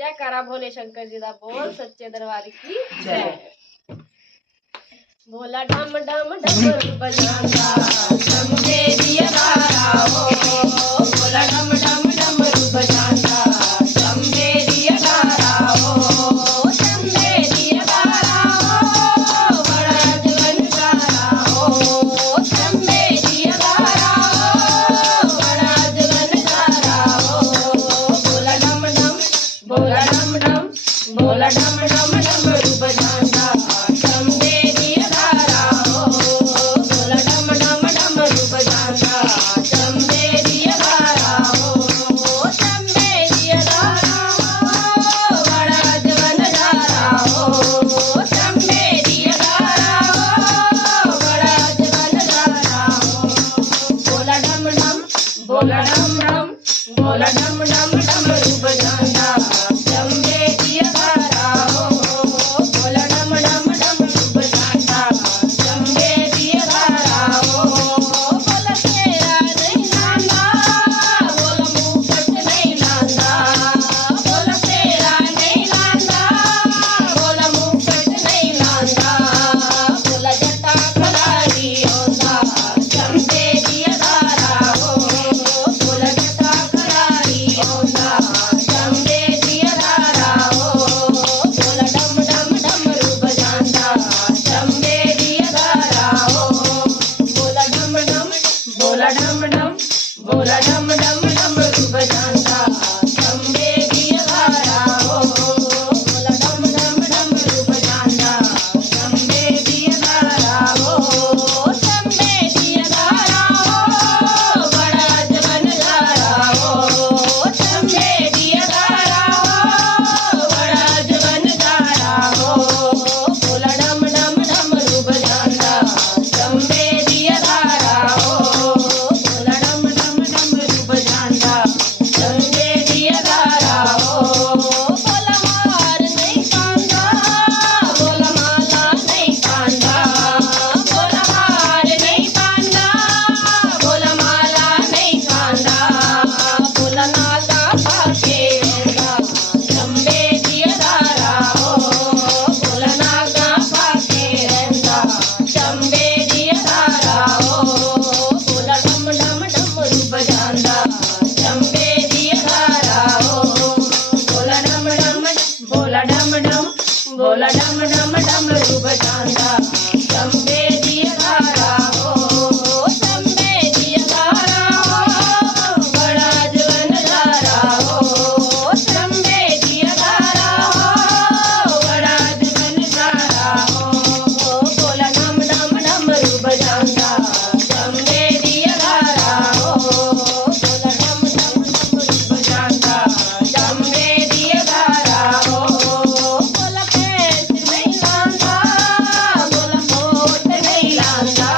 जयकारा भोले शंकर जी दा बोल सच्चे दरबार की जय। भोला डम डम डमरू बजांदा चमके दिया तारा हो, भोला डम डम डमरू बजांदा चमके दिया तारा हो, चमके दिया तारा हो, बड़ा जगन तारा हो, चमके दिया तारा हो, बड़ा जगन तारा हो। भोला डम डम भोला डम डम भोला डम डम डमरू बजांदा चमके दिया तारा हो, भोला डम डम डमरू बजांदा चमके दिया तारा हो, चमके दिया तारा हो, बड़ा जवन तारा हो, चमके दिया तारा हो, बड़ा जवन तारा हो। भोला डम डम भोला डम डम भोला डम डम डमरू बजांदा चमके दिया तारा हो, भोला डम डम डमरू बजांदा चमके दिया तारा हो। भोला तेरा नहीं लांदा भोला मुकुट नहीं लांदा, भोला तेरा नहीं लांदा भोला मुकुट नहीं लांदा, भोला जटा खलारी होंदा चमके दिया तारा हो, भोला जटा खलारी होंदा चमके दिया तारा हो। भोला डम डम डमरू बजांदा चमके दिया तारा हो, भोला डम डम भोला डम डम भोला डम डम डमरू बजांदा चमके दिया तारा हो, भोला डम डम डमरू बजांदा चमके दिया तारा हो, चमके दिया तारा हो, बड़ा जवन तारा हो, चमके दिया तारा हो, बड़ा जवन तारा हो। भोला डम डम डमरू बजांदा चमके दिया तारा हो, भोला डम डम डमरू बजांदा चमके दिया तारा हो। भोला हार नहीं पांदा भोला माला नहीं पांदा, भोला हार नहीं पांदा भोला माला नहीं पांदा, भोला नागा पाके रहंदा चमके दिया तारा हो, भोला नागा पाके रहंदा चमके दिया तारा हो। भोला डम डम डमरू बजांदा चमके दिया तारा हो, भोला डम डम भोला डम डम भोला डम डम डमरू बजांदा चमके दिया तारा हो, चमके दिया तारा हो, बड़ा जवन तारा हो, चमके दिया तारा हो, बड़ा जवन तारा हो। भोला डम डम डमरू बजांदा चमके दिया तारा हो, भोला डम डम डमरू बजांदा चमके दिया तारा हो। भोला पैंट नहीं लांदा भोला कोट नहीं लांदा,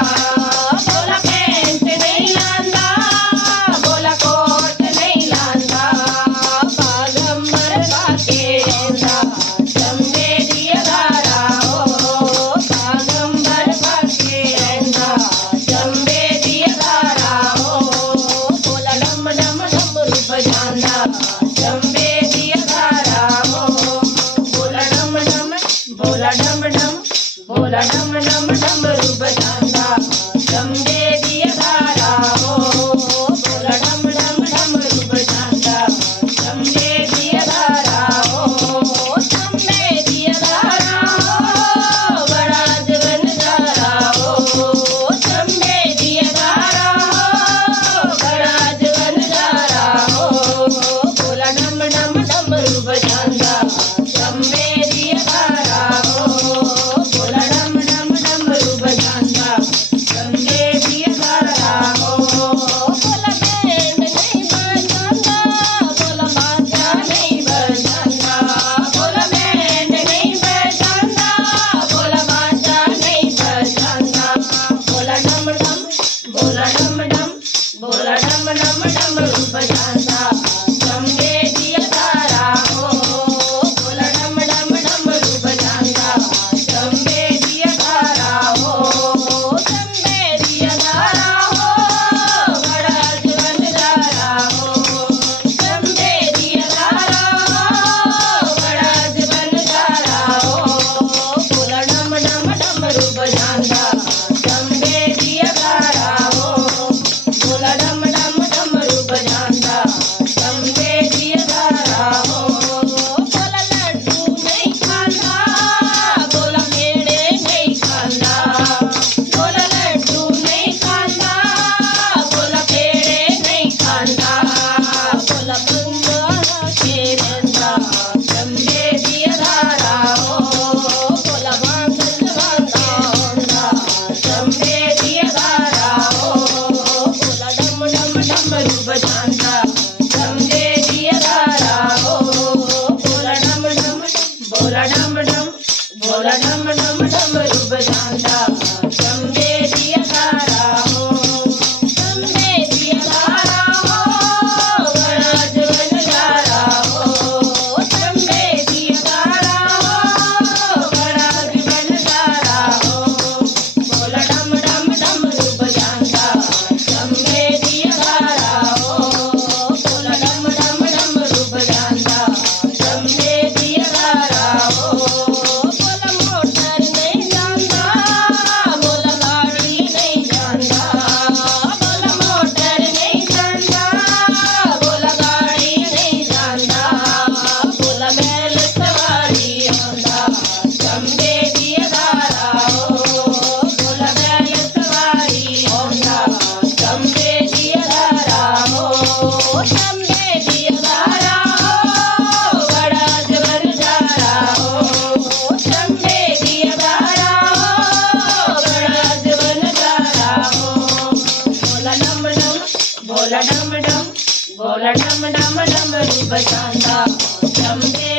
भोला पैंट नहीं लांदा भोला कोट नहीं लांदा, बागंबर पाके रहंदा चमके दिया तारा हो, बागंबर पाके रहंदा चमके दिया तारा हो। भोला डम डम डमरू बजांदा चमके दिया तारा हो, भोला डम डम भोला डम डम भोला डम डम डमरू बजांदा चमके दिया तारा हो, भोला डम डम डमरू बजांदा चमके दिया तारा हो, चमके दिया तारा हो, बड़ा जवन तारा हो, चमके दिया तारा हो, बड़ा जवन तारा हो। भोला डम डम डमरू बजांदा चमके दिया तारा हो, भोला डम डम डमरू बजांदा चमके दिया तारा हो। भोला बैंड नहीं बजांदा भोला बाजा नहीं बजांदा, भोला बैंड नहीं बजांदा भोला बाजा नहीं बजांदा, भोला डम डम भोला डम डम भोला डम डम डमरू बजांदा चमके दिया तारा लाला डम डम डमरू बजांदा डम दे